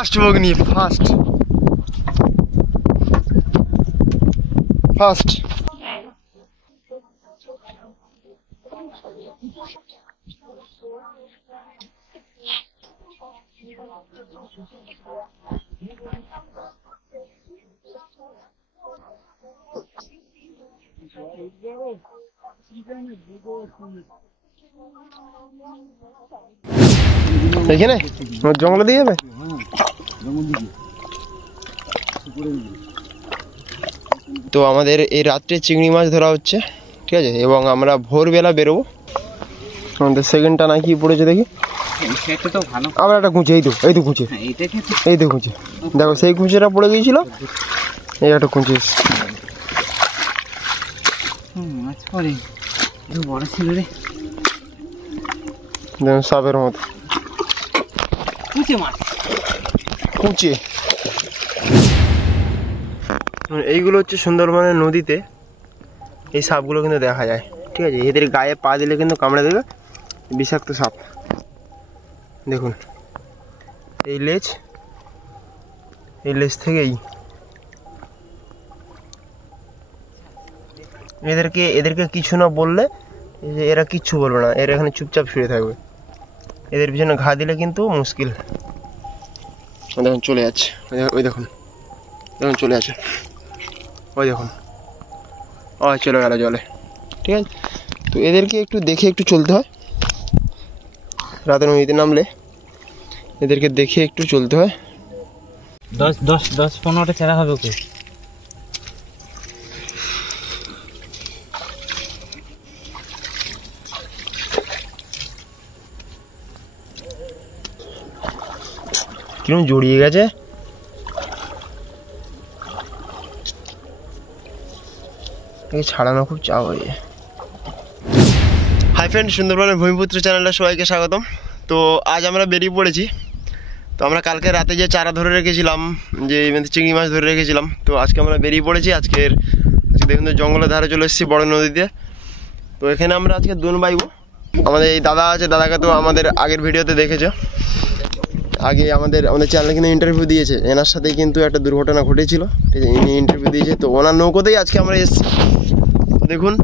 First বগনি, first first. এখানে জঙ্গলে দিয়ে যাবে। তো আমাদের এই রাত্রে চিংড়ি মাছ ধরা হচ্ছে, ঠিক আছে, এবং আমরা ভোরবেলা বেরোবো। আমাদের সেকেন্ডটা না কি পড়েছে দেখি, আবার একটা কুঁচে, এই তো কুঁচে, এই তো কুঁচে, দেখো সেই কুঁচেটা পড়ে গিয়েছিল, এই একটা কুঁচে সাপের মতো কুঁচে। এইগুলো হচ্ছে সুন্দরবনের নদীতে এই সাপগুলো কিন্তু দেখা যায়, ঠিক আছে। এদের গায়ে পা দিলে কিন্তু কামড়ে দেবে, বিষাক্ত সাপ। দেখুন এই লেজ থেকেই এদেরকে কিছু না বললে এরা কিচ্ছু বলবে না, এরা এখানে চুপচাপ শুয়ে থাকবে। এদের পিছনে ঘা দিলে কিন্তু মুশকিল। দেখুন চলে যাচ্ছে, ওই দেখুন চলে আসে, ওই দেখুন চলে গেল জলে, ঠিক আছে। তো এদেরকে একটু দেখে একটু চলতে হয়, রাতে নদীতে নামলে এদেরকে দেখে একটু চলতে হয়। 10-15টা চারা হবে ওকে। কিরকম জড়িয়ে গেছে, ছাড়ানো খুব চাপ হয়ে যায়। হাই ফ্রেন্ড, সুন্দরবনের ভূমিপুত্র চ্যানেলটা সবাইকে স্বাগতম। তো আজ আমরা বেরিয়ে পড়েছি। তো আমরা কালকে রাতে যে চারা ধরে রেখেছিলাম, যে চিংড়ি মাছ ধরে রেখেছিলাম, তো আজকে আমরা বেরিয়ে পড়েছি। আজকে দেখুন তো জঙ্গলের ধারে চলে এসেছি, বড় নদীতে। তো এখানে আমরা আজকে দোন বাইব। আমাদের এই দাদা আছে, দাদাকে তো আমাদের আগের ভিডিওতে দেখেছো, আগে আমাদের চ্যানেলে কিন্তু ইন্টারভিউ দিয়েছে। এনার সাথেই কিন্তু একটা দুর্ঘটনা ঘটেছিল, ঠিক আছে, ইনি ইন্টারভিউ দিয়েছে। তো ওনার নৌকোতেই আজকে আমরা এসেছি। দেখুন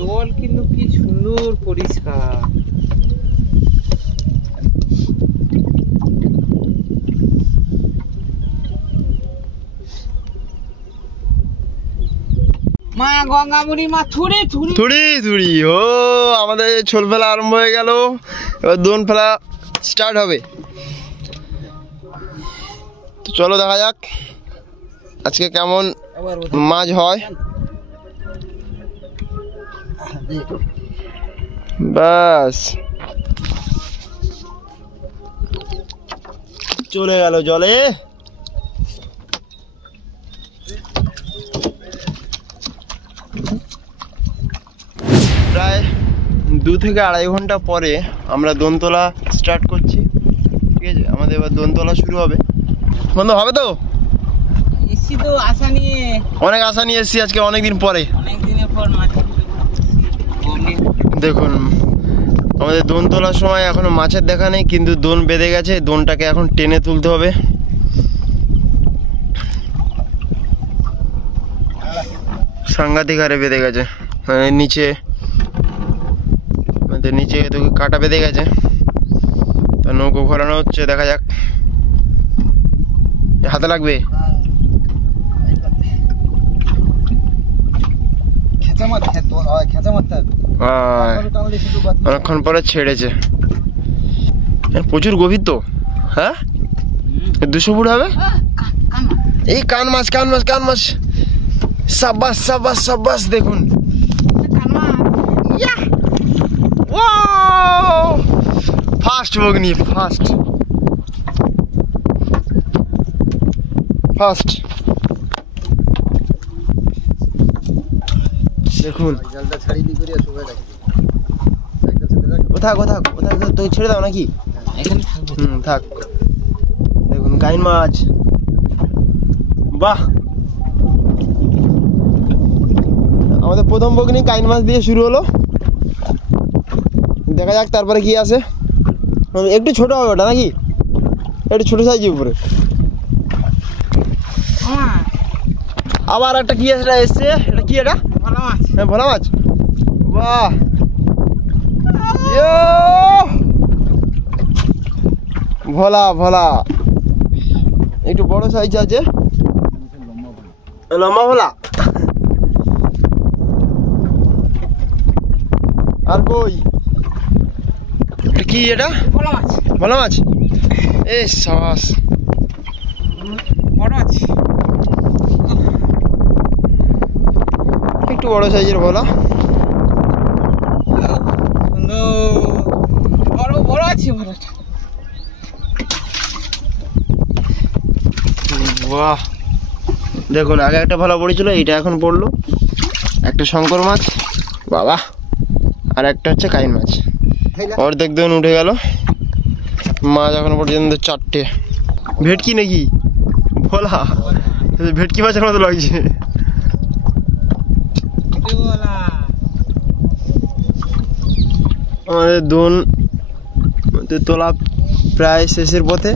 জল কিন্তু কি সুন্দর পরিষ্কার। মা গঙ্গামুড়ি মা থুড়ি থুড়ি থুড়ি থুড়ি। ও আমাদের ছোল ফেলা আরম্ভ হয়ে গেল, এবার দোন ফেলা স্টার্ট হবে। তো চলো দেখা যাক আজকে কেমন মাছ হয়। বাস চলে গেল জলে। প্রায় 2 থেকে আড়াই ঘন্টা পরে আমরা দোন তোলা স্টার্ট করছি, ঠিক আছে। আমাদের এবার দোন তোলা শুরু হবে। বন্ধু হবে তো? এসছি তো আশা নিয়ে, অনেক আশা নিয়ে এসছি আজকে, অনেকদিন পরে, অনেক দিনের পর মাছ। দেখুন আমাদের দোন তোলার সময় এখনো মাছের দেখা নেই, কিন্তু দোন বেঁধে গেছে। দোনটাকে এখন টেনে তুলতে হবে। সাংঘাতিক হারে বেঁধে গেছে, নিচে নিচে তো কাটা বেঁধে গেছে। তা নৌকো ঘোরানো হচ্ছে, দেখা যাক। হাতে লাগবে, অনেকক্ষণ পরে ছেড়েছে। প্রচুর গভীর তো, হ্যাঁ 200 ফুট হবে। এই কান মাছ কান মাছ কান মাছ, সাবাস সাবাস সাবাস, দেখুন ফাস্ট বগনি, ফাস্ট ফাস্ট, দেখুন কোথায় কোথায় কোথায় তুই ছেড়ে দাও নাকি? থাক। দেখুন কাইন মাছ, বাহ আমাদের প্রথম বগনি কাইন মাছ দিয়ে শুরু হলো, দেখা যাক তারপরে কি আছে। একটু ছোট হবে ওটা নাকি, একটু ছোট সাইজের উপরে। আবার একটা কি আছে এসছে, এটা কি, এটা ভোলা মাছ। হ্যাঁ ভোলা মাছ, বাহ ভোলা ভোলা, একটু বড় সাইজ আছে, লম্বা ভোলা। আর কই এটা কি, এটা ভোলা মাছ। ভোলা মাছ, এ সাবাস, বড় আছে, একটু বড় সাইজের ভোলা, বড় বড় আছে ভোলাটা। বাহ দেখুন আগে একটা ভোলা পড়েছিল, এইটা এখন পড়লো। একটা শঙ্কর মাছ, বাবা, আর একটা হচ্ছে কাইন মাছ। অর্ধেক দিন উঠে গেল মাছ, এখনো পর্যন্ত 4টে। ভেটকি নাকি, ভোলা, ভেটকি মাছের মতো লাগছে। আমাদের দোন তোলা প্রায় শেষের পথে,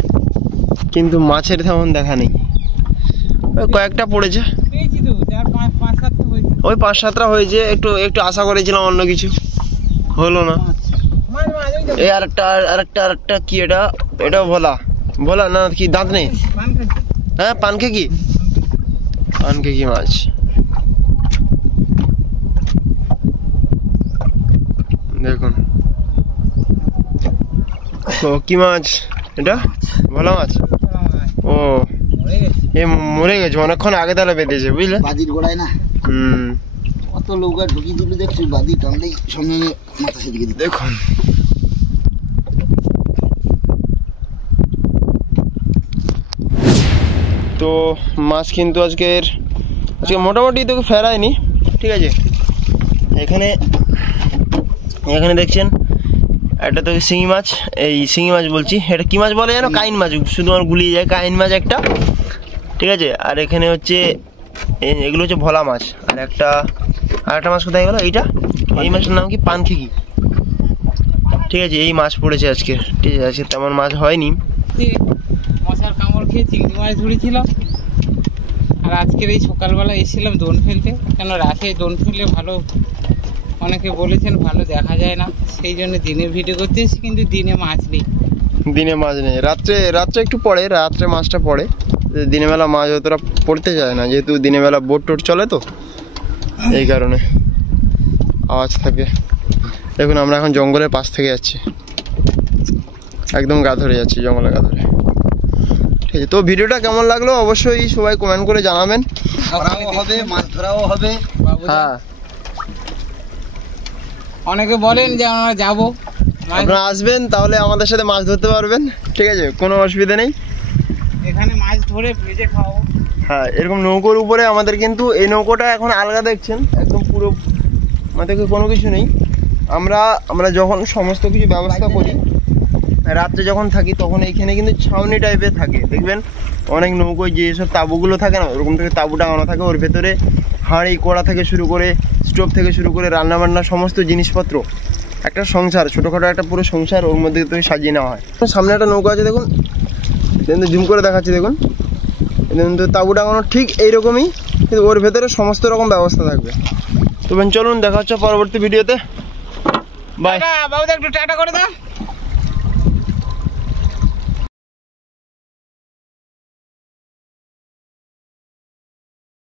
কিন্তু মাছের তেমন দেখা নেই। ওই কয়েকটা পড়েছে, ওই 5-7টা হয়েছে। একটু একটু আশা করেছিলাম অন্য কিছু, হলো না। এই আরেকটা কি, এটা এটাও ভোলা, ভোলা না কি, দাঁত নেই, হ্যাঁ পানখেকি, পানখেকি মাছ। দেখুন ও কি মাছ, এটা ভোলা মাছ। ও এ মরে গেছে অনেকক্ষণ আগে, তাহলে বেঁধেছে বুঝলে, বাদির গোড়ায় না। কত লোক আর ঢুকিয়ে দিল দেখছি, বাদি টানলেই সঙ্গে মাথা সেদিকে দিতে। দেখুন তো মাছ কিন্তু আজকে মোটামুটি তোকে ফেরায়নি, ঠিক আছে। এখানে এখানে দেখছেন একটা তো শিঙি মাছ, এই শিঙি মাছ বলছি, এটা কি মাছ বলে জানো, কাইন মাছ, শুধু আমার গুলিয়ে যায়, কাইন মাছ একটা, ঠিক আছে। আর এখানে হচ্ছে এগুলো হচ্ছে ভোলা মাছ। আর একটা মাছ কোথায় গেল, এইটা, এই মাছটার নাম কি, পানখেকি, ঠিক আছে। এই মাছ পড়েছে আজকে, ঠিক আছে। আজকে তেমন মাছ হয়নি, মশার কামড় খেয়ে চিংড়ি মাছ ধরেছিল। আর আজকের এই সকালবেলা এসেছিলাম দোন ফেলতে, কেন রাতে দোন ফেললে ভালো, অনেকে বলেছেন ভালো দেখা যায় না, সেই জন্য দিনে ভিডিও করতে এসেছি, কিন্তু দিনে মাছ নেই। দিনে মাছ নেই, রাত্রে একটু পড়ে, রাত্রে মাছটা পড়ে, দিনের বেলা মাছ অতটা পড়তে যায় না, যেহেতু দিনের বেলা বোট টোট চলে তো, এই কারণে আওয়াজ থাকে। দেখুন আমরা এখন জঙ্গলের পাশ থেকে যাচ্ছি, একদম গা ধরে যাচ্ছি, জঙ্গলে গা ধরে, ঠিক আছে। তো ভিডিওটা কেমন লাগলো অবশ্যই সবাই কমেন্ট করে জানাবেন। হবে, মাছ ধরাও হবে। হ্যাঁ অনেকে বলেন যে আমরা যাবো, আপনারা আসবেন তাহলে আমাদের সাথে মাছ ধরতে পারবেন, ঠিক আছে, কোনো অসুবিধা নেই। এখানে মাছ ধরে ভেজে খাওয়াবো। হ্যাঁ এরকম নৌকোর উপরে আমাদের, কিন্তু এই নৌকোটা এখন আলগা দেখছেন, একদম পুরো আমাদের কোনো কিছু নেই। আমরা যখন সমস্ত কিছু ব্যবস্থা করি, রাত্রে যখন থাকি, তখন এইখানে কিন্তু ছাউনি টাইপের থাকে, দেখবেন অনেক নৌকোয় যেসব তাঁবুগুলো থাকে না, ওরকম থেকে তাঁবু টাঙানো থাকে, ওর ভেতরে হাঁড়ি কড়া থেকে শুরু করে, স্টোভ থেকে শুরু করে, রান্নাবান্না সমস্ত জিনিসপত্র, একটা সংসার, ছোটোখাটো একটা পুরো সংসার ওর মধ্যে থেকে সাজিয়ে নেওয়া হয়। সামনে একটা নৌকা আছে দেখুন, জুম করে দেখাচ্ছি, দেখুন কিন্তু তাঁবু টাঙানো ঠিক এইরকমই, কিন্তু ওর ভেতরে সমস্ত রকম ব্যবস্থা থাকবে। তো চলুন দেখা হচ্ছে পরবর্তী ভিডিওতে, বাই। বাবুদা একটু টাটা করে দাও।